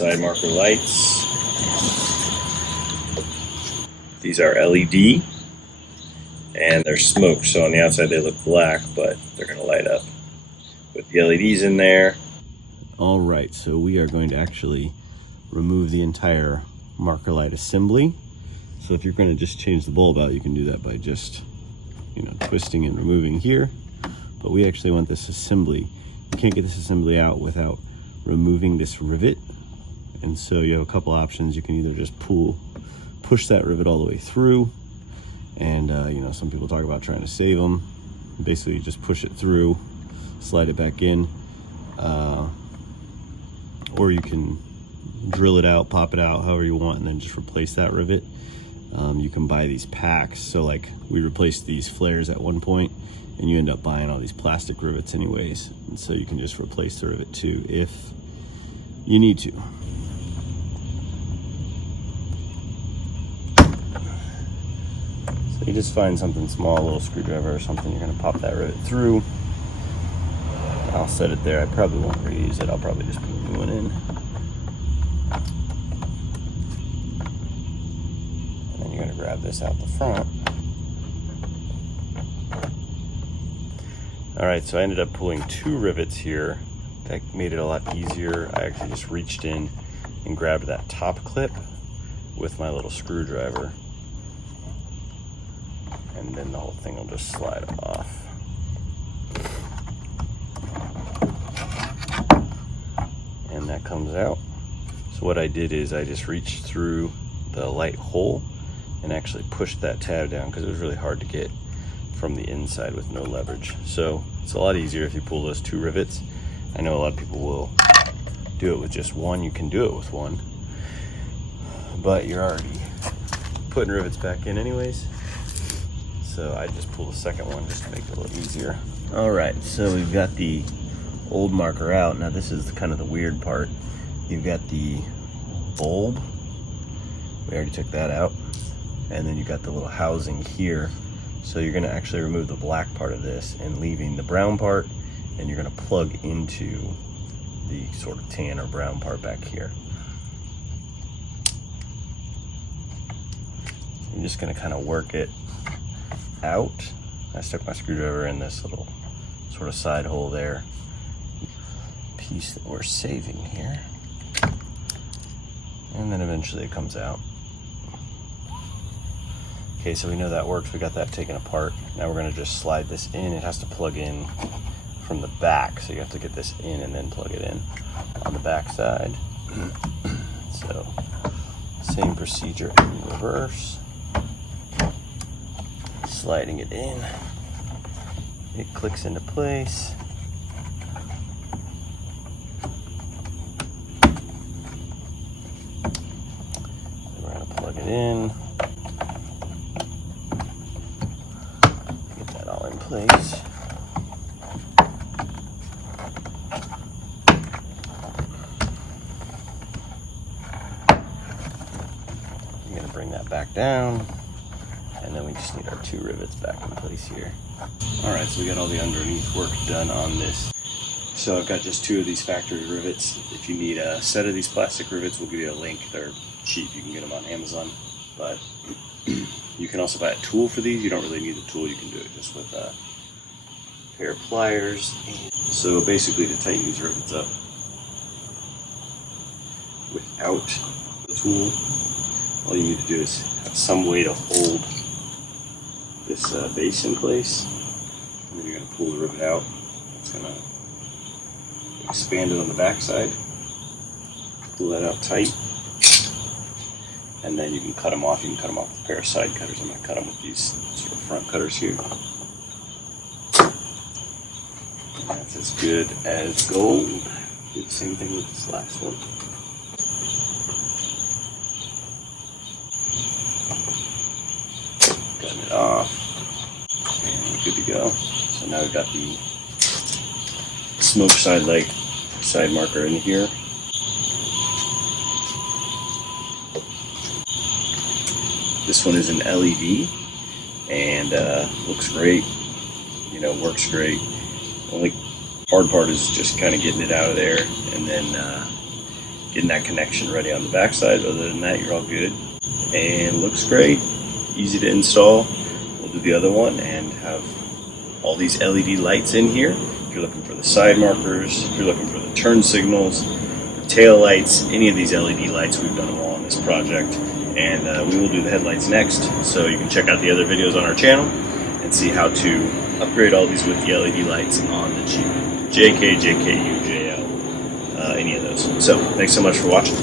side marker lights. These are LED and they're smoked, so on the outside they look black, but they're going to light up with the LEDs in there. All right, so we are going to actually remove the entire marker light assembly. So if you're going to just change the bulb out, you can do that by just, twisting and removing here. But we actually want this assembly. You can't get this assembly out without removing this rivet. And so you have a couple options. You can either just push that rivet all the way through. And some people talk about trying to save them. Basically, you just push it through, slide it back in. Or you can drill it out, pop it out, however you want, and then just replace that rivet. You can buy these packs. So like we replaced these flares at one point, and you end up buying all these plastic rivets anyways. And so you can just replace the rivet too if you need to. So you just find something small, a little screwdriver or something, you're gonna pop that rivet through. I'll set it there. I probably won't reuse it. I'll probably just put a new one in. And then you're gonna grab this out the front. All right, so I ended up pulling 2 rivets here. That made it a lot easier. I actually just reached in and grabbed that top clip with my little screwdriver. And then the whole thing will just slide off. And that comes out. So what I did is I just reached through the light hole and actually pushed that tab down because it was really hard to get from the inside with no leverage. So it's a lot easier if you pull those 2 rivets. I know a lot of people will do it with just one. You can do it with one, but you're already putting rivets back in anyways. So I just pull the second one just to make it a little easier. All right, so we've got the old marker out. Now this is kind of the weird part. You've got the bulb. We already took that out. And then you got the little housing here. So you're gonna actually remove the black part of this and leaving the brown part, and you're gonna plug into the sort of tan or brown part back here. You're just gonna kind of work it out. I stuck my screwdriver in this little sort of side hole there. Piece that we're saving here. And then eventually it comes out. Okay, so we know that works. We got that taken apart. Now we're gonna just slide this in. It has to plug in from the back, so you have to get this in and then plug it in on the back side. So, same procedure in reverse. Sliding it in. It clicks into place. Then we're gonna plug it in. Place. I'm going to bring that back down, and then we just need our 2 rivets back in place here. All right, so we got all the underneath work done on this. So I've got just 2 of these factory rivets. If you need a set of these plastic rivets, we'll give you a link. They're cheap. You can get them on Amazon, but you can also buy a tool for these. You don't really need the tool. You can do it just with a pair of pliers. So basically, to tighten these rivets up without the tool, all you need to do is have some way to hold this base in place. And then you're going to pull the rivet out. It's going to expand it on the back side. Pull that out tight. And then you can cut them off. You can cut them off with a pair of side cutters. I'm going to cut them with these sort of front cutters here. That's as good as gold. Do the same thing with this last one. Cutting it off. And we're good to go. So now we've got the smoke side light side marker in here. This one is an LED and looks great, works great. The only hard part is just kind of getting it out of there, and then getting that connection ready on the backside. Other than that, you're all good. And looks great, easy to install. We'll do the other one and have all these LED lights in here. If you're looking for the side markers, if you're looking for the turn signals, the tail lights, any of these LED lights, we've done them all on this project. And we will do the headlights next. So you can check out the other videos on our channel and see how to upgrade all these with the LED lights on the Jeep JK, JKU, JL, any of those. So thanks so much for watching.